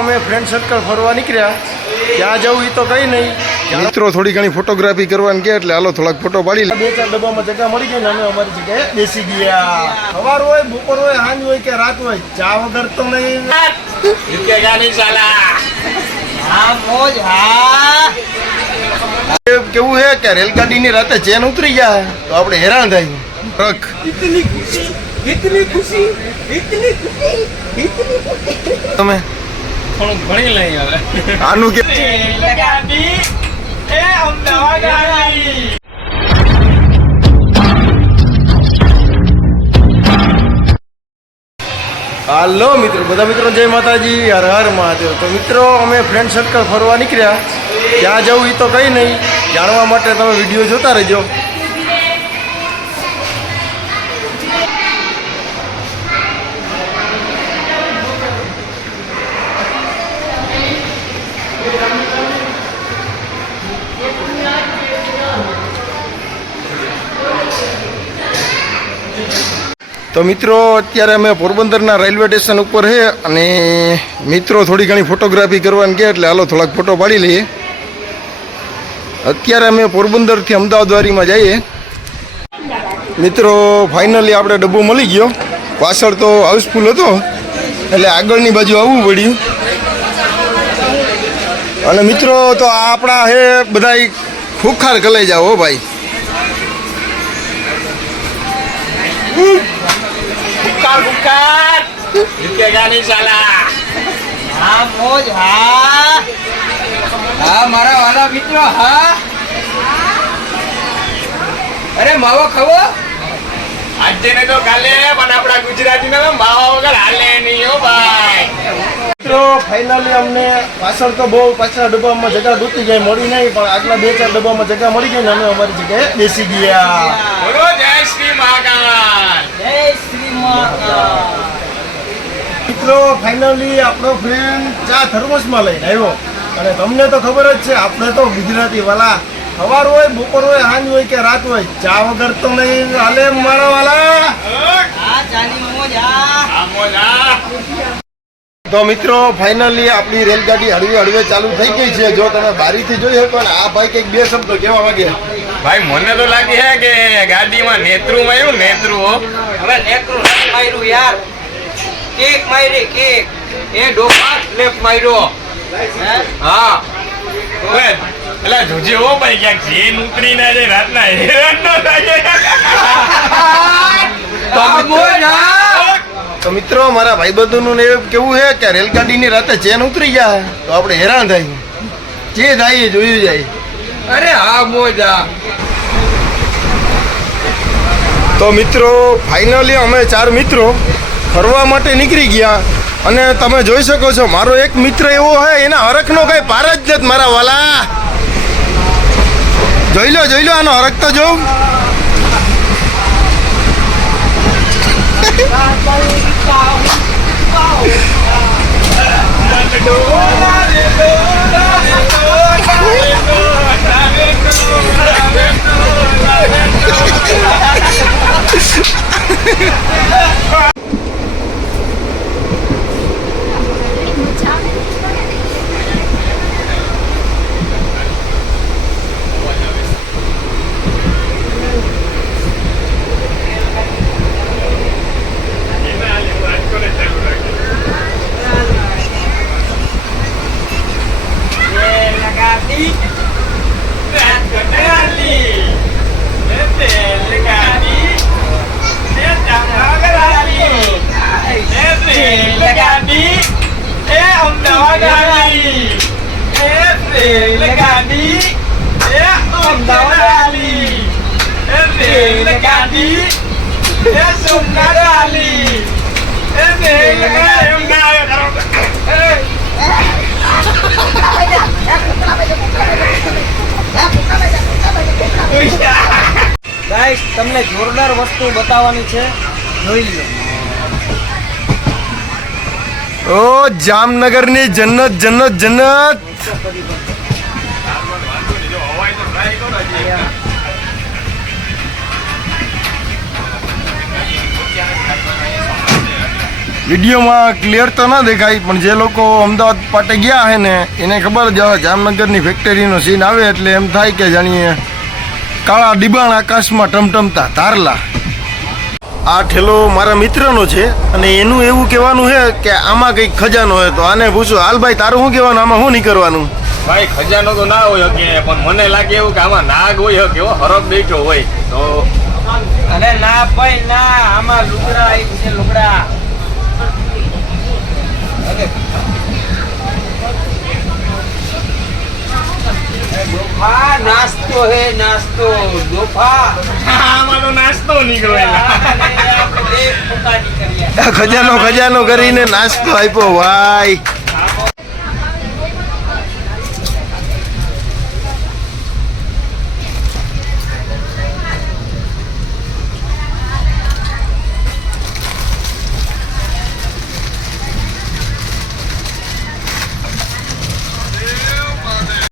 અમે friend circle ફરવા નીકળ્યા. ત્યાં જવું એ તો કઈ નહીં. મિત્રો થોડી ઘણી ફોટોગ્રાફી કરવાની કે એટલે હાલો થોડાક ફોટો પાડી બે ચાર ડબ્બામાં જગ્યા મળી ગઈ અમે અમારી જગ્યાએ બેસી ગયા. સવાર હોય બપોર હોય સાંજ હોય કે રાત હોય ચા વગર તો નહીં. કેવું છે કે રેલગાડીની રાતે ચેન ઉતરી ગયા? તો આપણે હેરાન થાય ટ્રક તમે? થોડું ભણી લઈ હવે. આનું કે એ અમદાવાદ આવી. હાલો મિત્રો બધા મિત્રો જય માતાજી હર હર મહાદેવ. તો મિત્રો અમે ફ્રેન્ડ સર્કલ ફરવા નીકળ્યા. ક્યાં જવું એ તો કંઈ નહીં. જાણવા માટે તમે વીડિયો જોતા રહેજો. તો મિત્રો, અત્યારે અમે પોરબંદરના રેલવે સ્ટેશન ઉપર છે અને મિત્રો થોડી ઘણી ફોટોગ્રાફી કરવાની કહે એટલે હાલો થોડાક ફોટો પાડી લઈએ. અત્યારે અમે પોરબંદરથી અમદાવાદવારીમાં જઈએ. મિત્રો ફાઇનલી આપણે ડબ્બો મળી ગયો. પાછળ તો હાઉસફુલ હતો. એટલે આગળની બાજુ આવવું પડ્યું. અને મિત્રો, તો આપણા હે બધાય ખુખાર કલાઈ જાઓ ભાઈ. bukan bukan. Dikegani salah. હા મોજ હા હા મારા વાલા મિત્રો અરે માવો ખાવો આજે ને તો કાલે પણ આપણા ગુજરાતી નો માવા વગર હાલે નહીં હો ભાઈ. મિત્રો ફાઇનલી અમને પાછળ તો બહુ પાછળ ડબ્બામાં જગ્યા ડૂબતી જાય મળી નહીં પણ આગલા બે ચાર ડબ્બામાં જગ્યા મળી ગઈ ને અમે અમારી જગ્યાએ બેસી ગયા. બોલો જય શ્રી મહાકાળ મિત્રો ફાઇનલી આપણો ફ્રેન્ડ ચા થર્મસમાં લઈને આવ્યો. અને તમને તો ખબર જ છે, આપણે તો ગુજરાતી વાલા. સવાર હોય, બપોર હોય, સાંજ હોય કે રાત હોય, ચા વગર તો નહીં હાલે મારા વાલા. તો મિત્રો ફાઇનલી આપણી રેલગાડી હળવે હળવે ચાલુ થઈ ગઈ છે. જો તમે બારીથી જોઈ શકો ને, આ ભાઈ કંઈક બે શબ્દો કહેવા માંગે. ભાઈ મને તો લાગે છે કે ગાડીમાં નેત્રુ માર્યું નેત્રુ હો. હવે નેત્રુ માર્યું યાર. કેક મારી કેક. એ ડોફા લેફ માર્યો. હા? હવે એટલે જોજે હો ભાઈ ક્યાંક જે ઉતરી ના જાય રાતના હેરાન ન થાય તો મિત્રો મારા ભાઈબંધોનું ને એવું કેવું છે કે રેલગાડીની રાતે ચેન ઉતરી જાય તો આપણે હેરાન થાય. જે થાય એ જોયું જાય. અરે હા, મોજા. તો મિત્રો ફાઇનલી અમે ચાર મિત્રો ફરવા માટે નીકળી ગયા. અને તમે જોઈ શકો છો, મારો એક મિત્ર એવો હોય એના હરખનો કઈ પાર જ નથી મારા વાલા. જોઈ લો જોઈ લો, આનો હરખ તો જોઉં. અમદાવાદ આવી એ રેલગાડી એ અમદાવાદ આવી એ રેલગાડી એ સોમનાથ આવી એ રેલગાડી ગાઈસ તમને જોરદાર વસ્તુ બતાવવાની છે. જોઈ લો ઓ, જામનગરની જન્નત જન્નત જન્નત. વિડીયોમાં ક્લિયર તો ના દેખાય, પણ જે લોકો અમદાવાદ પાટે ગયા છે ને, એને ખબર જ જામનગરની ફેક્ટરીનો સીન આવે એટલે એમ થાય કે જાણીએ, કાળા ડિબાણ આકાશમાં ટમટમતા તારલા આ ઠેલો મારા મિત્રનો છે અને એનું એવું કહેવાનું છે કે આમાં કંઈક ખજાનો હોય તો આને પૂછો હાલ ભાઈ તારું શું કહેવાનું? આમાં શું નહીં કરવાનું ભાઈ ખજાનો તો ના હોય શકે પણ મને લાગે એવું કે આમાં નાગ હોય શકે એવો હરક બેઠો હોય. તો અને ના ભાઈ ના આમાં લુગડા આવી છે લુગડા. દોફા નાસ્તો હે નાસ્તો દોફા. આમાં નાસ્તો નીકળેલા ખજાનો ખજાનો કરીને નાસ્તો આપ્યો ભાઈ